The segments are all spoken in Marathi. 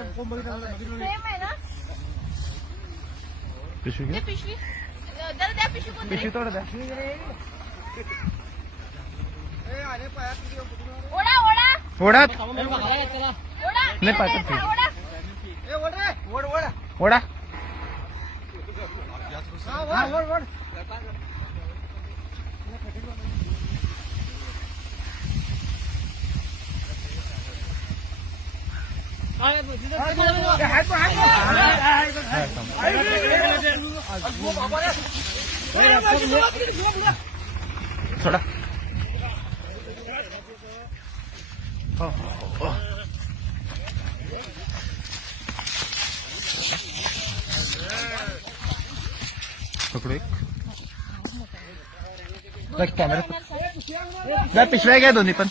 सेम आहे ना पिशवी ते घे. पिशवी जरा द्या पिशवी कोणती पिशवी थोडं द्या. ओढा ओढा ओढात ओढा नाही पाठवत ते. ओढा ओढा सोडा. हो, हो. पकडू एक. कॅमेरा नाही पिशव्या घ्या दोन्ही पण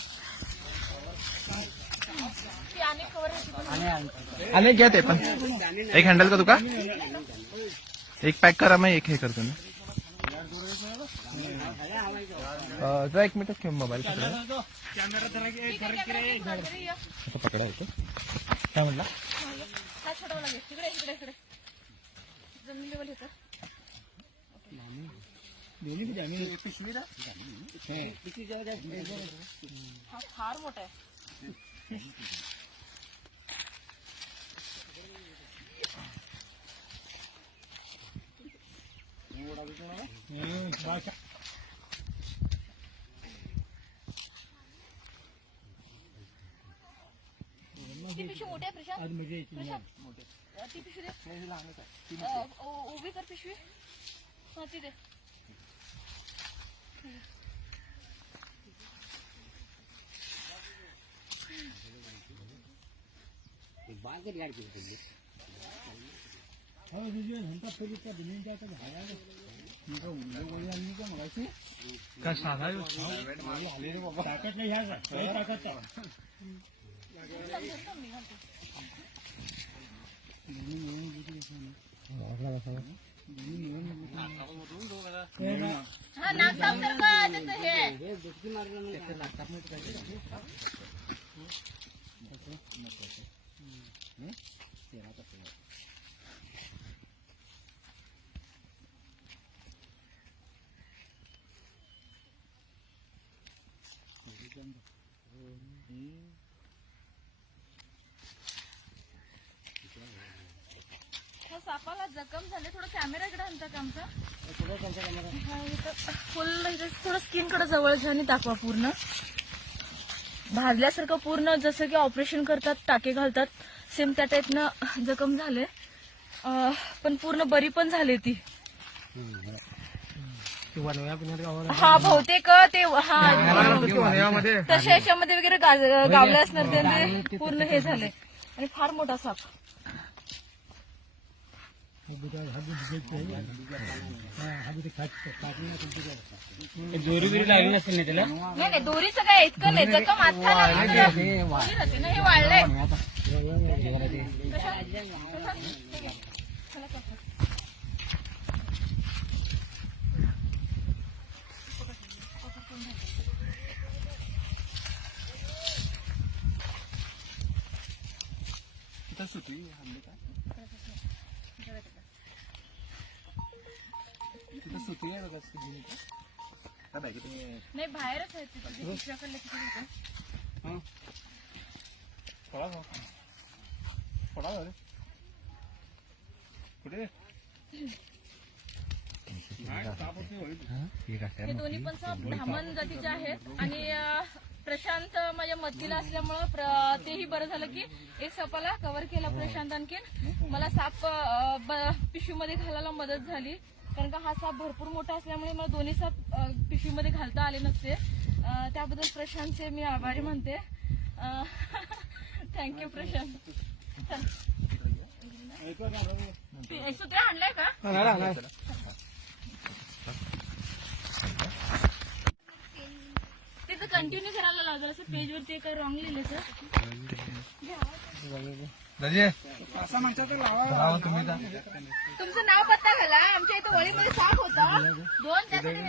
आणि कवर आणि घ्या ते पण. एक हँडल का तुका एक पॅक करा मग एक हे करतो ना. जरा एक मिनिट ठेव मोबाईल पकडा. आता पकडा येतो. काय म्हटला हा छोटा लागेल इकडे इकडे इकडे जमीन लेवल येतं हा फार मोठा आहे ती पिशवी मोठी आहे प्रशांत ती पिशवी दे उभी कर पिशवी हा ती दे काय साधा हा नाक साफ कर का त्याचं हे सापाला जखम झाले थोडं कॅमेरा इकडे आणता का आमचा फुल थोडं स्किन कडे जवळ घ्या आणि दाखवा पूर्ण भाजल्यासारखं पूर्ण जसं की ऑपरेशन करतात टाके घालतात सेम त्या टाईपनं जखम झाले पण पूर्ण बरी पण झाली ती हा बहुतेक ते हा तशा याच्यामध्ये वगैरे गावले असणार ते पूर्ण हे झाले आणि फार मोठा साप दोरी बिरी लागली नसेल ना त्याला नाही दोरीचं काय इतकं नाही जखम आता लागली ना हे वाढलंय नाही बाहेरच आहे दुसऱ्याकडलं हे दोन्ही पण साप ब्राह्मण जातीचे आहेत आणि प्रशांत माझ्या मदतीला असल्यामुळं तेही बरं झालं की एक सापाला कव्हर केला प्रशांत आणखीन मला साप पिशवीमध्ये घालायला मदत झाली कारण का हा साप भरपूर मोठा असल्यामुळे मला दोन्ही साप पिशवीमध्ये घालता आले नसते त्याबद्दल प्रशांतचे मी आभारी म्हणते थँक्यू प्रशांत सूत्र आणलंय का तिथं कंटिन्यू करायला लागलं असं पेज वरती काही रॉंग लिहिलं तुमचं नाव पत्ता घाला आमच्या इथं वळीमध्ये साप होता दोन त्यासाठी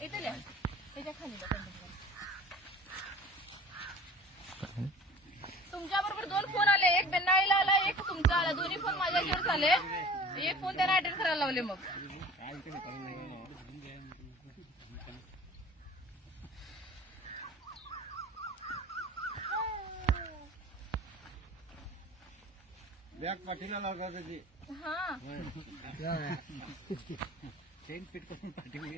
इथं लिहा त्याच्या खाली तुमच्या बरोबर 2 फोन आले, एक बेन्नाळीला आला, एक तुमचा आला. दोन्ही फोन माझ्या याच्यावर झाले. एक फोन त्यांना अटेंड करायला लावले. मग बॅग पाठीला लावता त्याची हा चेन फिट करून पाठीला